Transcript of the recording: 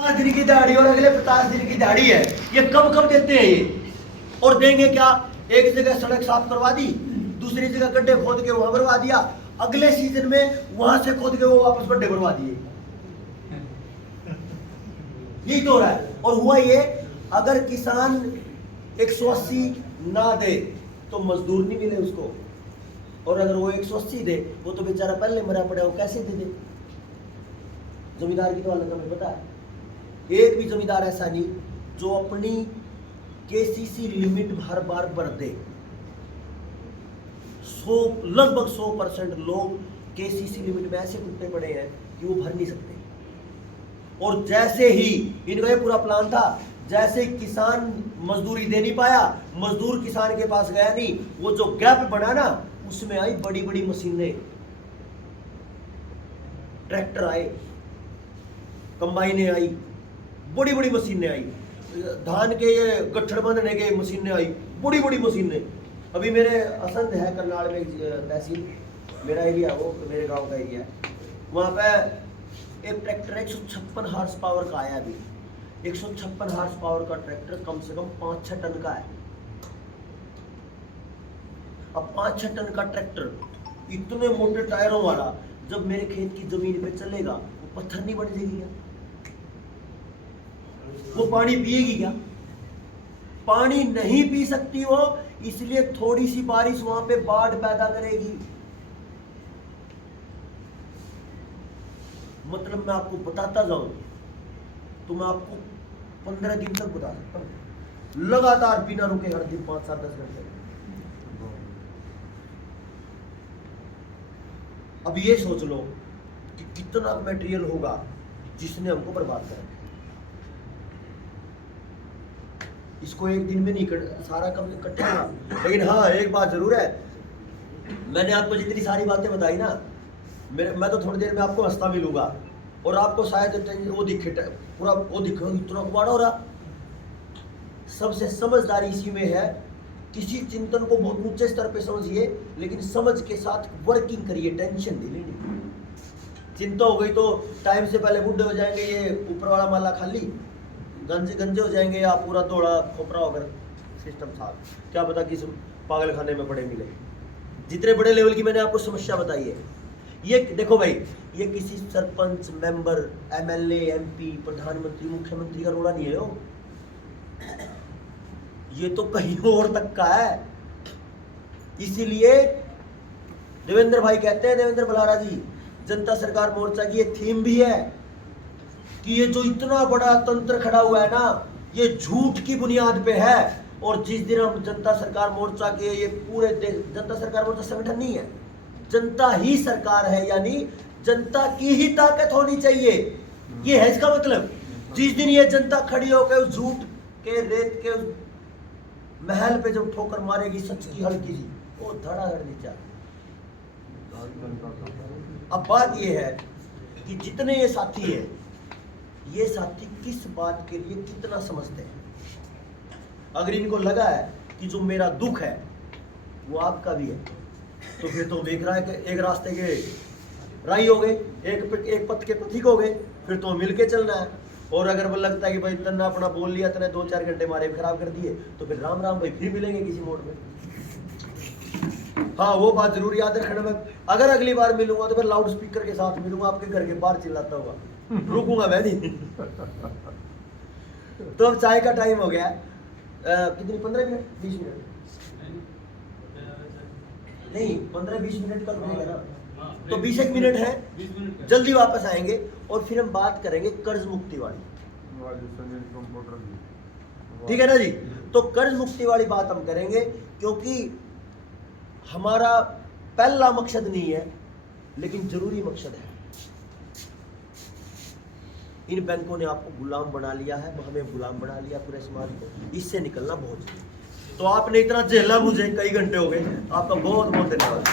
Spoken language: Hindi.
50 दिन की दिहाड़ी और अगले 50 दिन की दिहाड़ी है, ये कब कब देते हैं ये? और देंगे क्या? एक जगह सड़क साफ करवा दी, दूसरी जगह गड्ढे खोद के वहां भरवा दिया, अगले सीजन में वहां से खोद के वो वापस गड्ढे भरवा दिए। यही तो हो रहा है। और हुआ ये, अगर किसान 180 ना दे तो मजदूर नहीं मिले उसको, और अगर वो 180 दे वो तो बेचारा पहले मरा पड़ा, वो कैसे दे दे? जमींदार की तो हालत हमें पता है। एक भी जमींदार ऐसा नहीं जो अपनी केसीसी लिमिट हर बार भर दे। लगभग 100% लोग केसीसी लिमिट में ऐसे टूटे पड़े हैं कि वो भर नहीं सकते। और जैसे ही इनका ये पूरा प्लान था, जैसे किसान मजदूरी दे नहीं पाया, मजदूर किसान के पास गया नहीं, वो जो गैप बना ना, उसमें आई बड़ी बड़ी मशीनें, ट्रैक्टर आए, कंबाइनें आई, बड़ी बड़ी मशीनें आई, धान के ये गट्ठर बांधने के मशीनें आई, बड़ी बड़ी मशीनें। अभी मेरे असंध है करनाल में तहसील, मेरा एरिया, वो मेरे गांव का एरिया है, वहाँ पे एक ट्रैक्टर 156 हार्स पावर का आया। अभी 156 हार्स पावर का ट्रैक्टर कम से कम 5-6 टन का है। अब 5-6 टन का ट्रैक्टर इतने मोटे टायरों वाला जब मेरे खेत की जमीन पे चलेगा, वो पत्थर नहीं बन जाएगी क्या? वो पानी पिएगी क्या? पानी नहीं पी सकती वो, इसलिए थोड़ी सी बारिश वहां पे बाढ़ पैदा करेगी। मतलब मैं आपको बताता जाऊं तो मैं आपको 15 दिन तक बता सकता हूं, लगातार बिना रुके हर दिन 5-7-10 घंटे। अब ये सोच लो कि कितना मटेरियल होगा जिसने हमको बर्बाद कर। इसको एक दिन में नहीं सारा कम इकट्ठा होगा। लेकिन हाँ, एक बात जरूर है, मैंने आपको जितनी सारी बातें बताई ना, मैं तो थोड़ी देर में आपको हंसता मिलूंगा और आपको शायद वो दिखे, पूरा वो दिखे इतना कुबाड़ा हो रहा। सबसे समझदारी इसी में है, किसी चिंतन को बहुत ऊंचे स्तर पे समझिए, लेकिन समझ के साथ वर्किंग करिए, टेंशन नहीं लेनी। चिंता हो गई तो टाइम से पहले बूढ़े हो जाएंगे, ये ऊपर वाला माला खाली, गंजे हो जाएंगे, या पूरा दौड़ा खोपरा होकर सिस्टम साफ, क्या पता किस पागल खाने में पड़े मिले। जितने बड़े लेवल की मैंने आपको समस्या बताई है, ये देखो भाई, ये किसी सरपंच, मेंबर, एमएलए, एमपी, प्रधानमंत्री, मुख्यमंत्री का रोड़ा नहीं है हो, ये तो कहीं और तक का है। इसीलिए देवेंद्र भाई कहते हैं, देवेंद्र बलारा जी, जनता सरकार मोर्चा की ये थीम भी है कि ये जो इतना बड़ा तंत्र खड़ा हुआ है ना, ये झूठ की बुनियाद पे है। और जिस दिन हम जनता सरकार मोर्चा के, ये पूरे देश, जनता सरकार मोर्चा संगठन नहीं है, जनता ही सरकार है, यानी जनता की ही ताकत होनी चाहिए, ये है इसका मतलब। जिस दिन ये जनता खड़ी होकर उस झूठ के, रेत के उस महल पे जब ठोकर मारेगी सच की हल्की सी, वो धड़ाधड़ नीचा। अब बात ये है कि जितने ये साथी है, ये साथी किस बात के लिए कितना समझते हैं। अगर इनको लगा है कि जो मेरा दुख है वो आपका भी है, तो फिर तो देख रहा है कि एक रास्ते के राही हो गए, एक पथ के पथिक हो गए, फिर तो मिलके चलना है। और अगर वो लगता है कि भाई तन्ना अपना बोल लिया, तने 2-4 घंटे मारे खराब कर दिए, तो फिर राम राम भाई, फिर मिलेंगे किसी मोड़ में। हाँ, वो बात जरूर याद रखना, मैं अगर अगली बार मिलूंगा तो फिर लाउड स्पीकर के साथ मिलूंगा, आपके घर के बाहर चिल्लाता हुआ, रुकूंगा मैं नहीं। तो अब चाय का टाइम हो गया, कितनी 15 मिनट 20 मिनट नहीं, 15-20 मिनट का रुकेगा ना, तो 20 मिनट है, जल्दी वापस आएंगे और फिर हम बात करेंगे कर्ज मुक्ति वाली। ठीक है ना जी? तो कर्ज मुक्ति वाली बात हम करेंगे, क्योंकि हमारा पहला मकसद नहीं है, लेकिन जरूरी मकसद है। इन बैंकों ने आपको गुलाम बना लिया है, हमें गुलाम बना लिया पूरे समाज को, इससे निकलना बहुत जरूरी। तो आपने इतना झेला मुझे, कई घंटे हो गए, आपका बहुत बहुत धन्यवाद।